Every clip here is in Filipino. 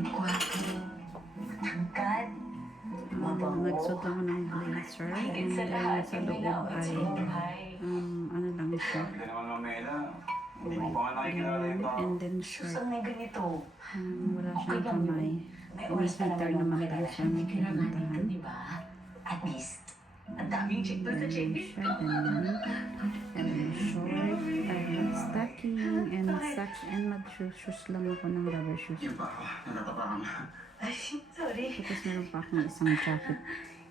Gwapo. Matangkad. Mabango. Nagsuot ako ng blazer. And then sa loob ay ano lang siya. Hindi naman mamela. Hindi mo pa nga nakikilala yung tao. And then shirt. Saan may ganito? Wala siyang kamay. May oras pa Heater naman naman naman din siya Hindi kailangan dito, pupuntahan. di ba? At least, ang daming check doon sa check. Siya, ganyan. And then short, stocking, and socks, and mag-shoes lang ako ng rubber shoes. Yung pa ako, natatapakan na. Ay, sorry. Tapos meron pa akong isang jacket.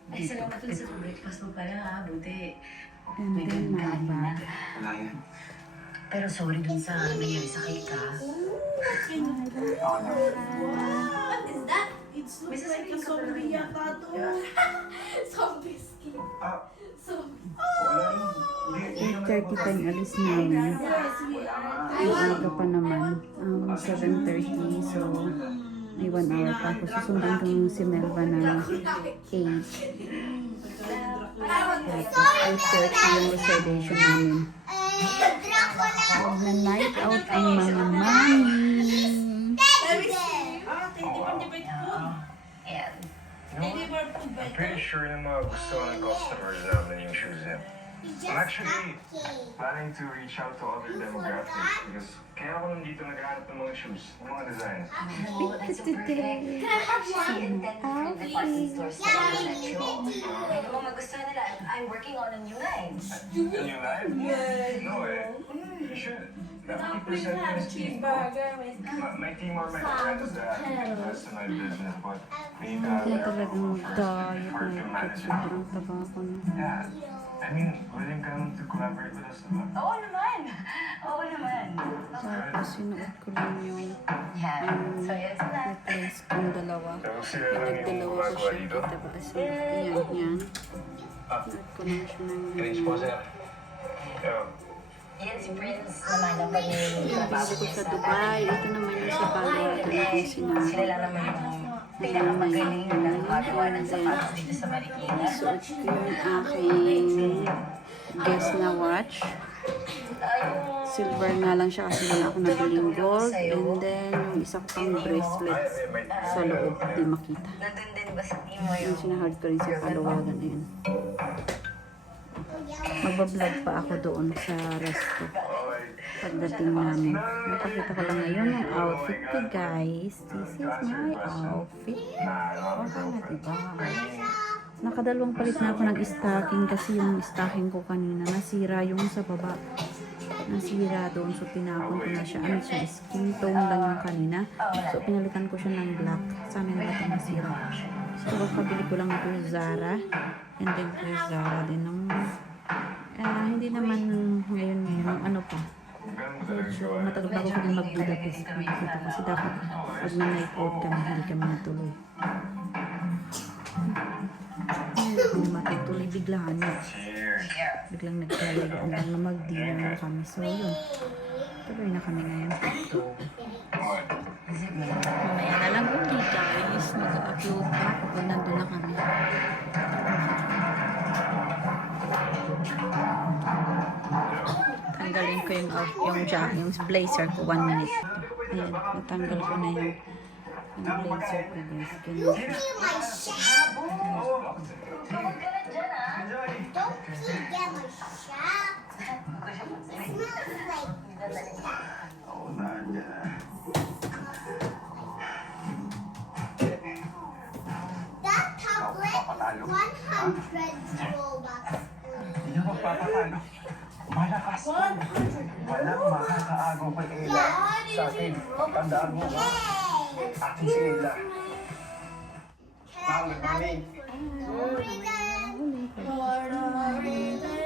Ay, salamat dun sa breakfast mo pala ha. Buti. And then my bag. Wala yan. Pero sorry dun sa nangyari sa cake ha. What is that? It May looks like a sasabihin ka pala zombie rin. yata to. Zombie skin. Ah, Zombie. wala rin. Hindi 8:30 pa yung alis namin. Yes, we are. Ang aga pa naman. 7:30. So, may 1 hour pa ako. Susundan ko yung si Melva na 8. Tapos 8:30 yung reservation namin. Huwag na night out ang mga mami. Teddy bear food. Ayan. Teddy bear food ba I'm ito? pretty sure na magustuhan ng customers namin yung shoes eh. I'm actually planning to reach out to other demographics because kaya ako nandito naghahanap ng mga shoes, ng mga designs. Oh, that's so perfect. She intended for department stores to represent you. Kaya kung magustuhan nila, I'm working on a new line. And you live? No eh. You should. That 50% is cheap. Cheeseburger. My team or my friends that invest in my business, but we need to have Kaya their talagang approval diet first before we na can ito. manage it. Sobrang taba ko na. Yeah. I mean, willing ka naman to collaborate with us, diba? Oo naman. Oo naman. Tapos sinuot ko lang yung Yan. So, yan sila. replace kong dalawa. So, sila lang yung Nagdalawa ko gumagawa siya. dito. Kita ba kasi? Ayan, yan. Sinuot ko lang siya ng Arrange po sir. Yeah. Yan si Prince naman ang pag-iinit yung bago ko sa Dubai. Ito naman yung sa Palawan. Ito na yung Sila sinabi. lang naman yung pinakamagaling na nagagawa ng sapatos dito sa Marikina. Suot ko yung aking guess na watch. Silver nga lang siya kasi wala ako nabiling gold. And then yung isa ko pang bracelet sa loob. Di makita. Nandun din ba sa team mo Yung yung... sinahard ko rin sa Palawagan na yun. Magbablog pa ako doon sa resto. Pagdating namin. Nakakita ko lang ngayon yung outfit ko, guys. This is my outfit. Okay na, diba? Nakadalawang palit na ako ng stocking kasi yung stocking ko kanina nasira yung sa baba. Nasira doon. So, tinapon ko na siya. Ano siya? Skin tone lang yung kanina. So, pinalitan ko siya ng black. Sana na ito nasira. So, kapabili ko lang ito yung Zara. And then, kay Zara din ng hindi naman ngayon ano pa. So, matagal bago ko din mag-Budapest. Nakita kasi dapat pag na-night out kami, hindi kami natuloy. Hindi kami matutuloy biglaan yun. Biglang nagkalagaan lang na mag-dinner na kami. So, yun. Tuloy na kami ngayon. Mamaya na lang ulit guys. Mag-upload pa kapag nandun na kami. Tanggalin ko yung blazer ko 1 minute. Ayan, natanggal ko na yung blazer ko guys. Ganyan. Kapag ka na dyan, ah. Don't forget my shop. Smells like Oo na, dyan. that tablet. 100 Robux. Hindi na magpapatalo. Malakas ko. Walang makakaagaw kay Ella sa akin. Tandaan mo. Yay! Akin si Ella. Ma'am, good morning. Reason. For the reason